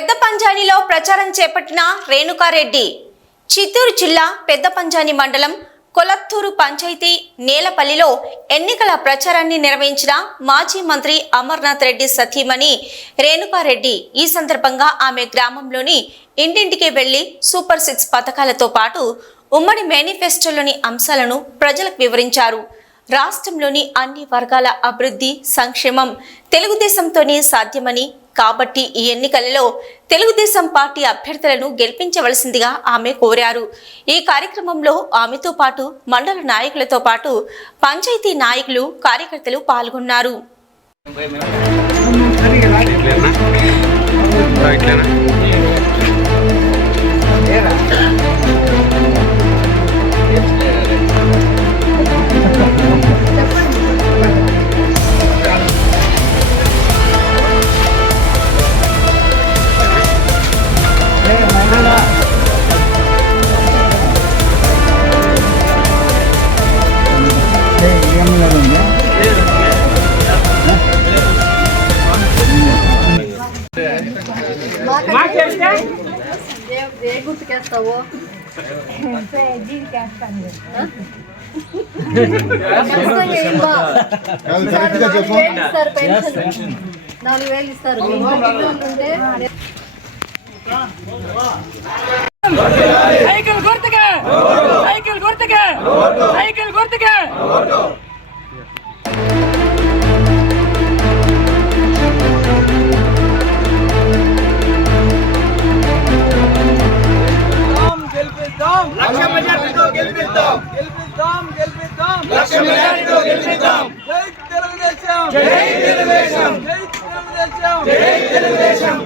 పెద్ద పంజానిలో ప్రచారం చేపట్టిన రేణుకారెడ్డి. చిత్తూరు జిల్లా పెద్ద పంజాని మండలం కొలత్తూరు పంచాయతీ నేలపల్లిలో ఎన్నికల ప్రచారాన్ని నిర్వహించిన మాజీ మంత్రి అమర్నాథ్ రెడ్డి సతీమణి రేణుకారెడ్డి. ఈ సందర్భంగా ఆమె గ్రామంలోని ఇంటింటికి వెళ్లి సూపర్ 6 పథకాలతో పాటు ఉమ్మడి మేనిఫెస్టోలోని అంశాలను ప్రజలకు వివరించారు. రాష్ట్రంలోని అన్ని వర్గాల అభివృద్ధి సంక్షేమం తెలుగుదేశంతోనే సాధ్యమని, కాబట్టి ఈ ఎన్నికలలో తెలుగుదేశం పార్టీ అభ్యర్థులను గెలిపించవలసిందిగా ఆమె కోరారు. ఈ కార్యక్రమంలో ఆమెతో పాటు మండల నాయకులతో పాటు పంచాయతీ నాయకులు, కార్యకర్తలు పాల్గొన్నారు. గుర్తుకేస్తావు పెన్షన్ 4,000 ఇస్తారు. సైకిల్ గుర్తుకే, సైకిల్ గుర్తుకే, సైకిల్ గుర్తుకే. లక్ష మెజారిటీతో గెలిపిద్దాం, గెలిపిద్దాం, గెలిపిద్దాం, లక్ష మెజారిటీతో గెలిపిద్దాం. జై తెలుగుదేశం, జై తెలుగుదేశం, జై తెలుగుదేశం, జై తెలుగుదేశం.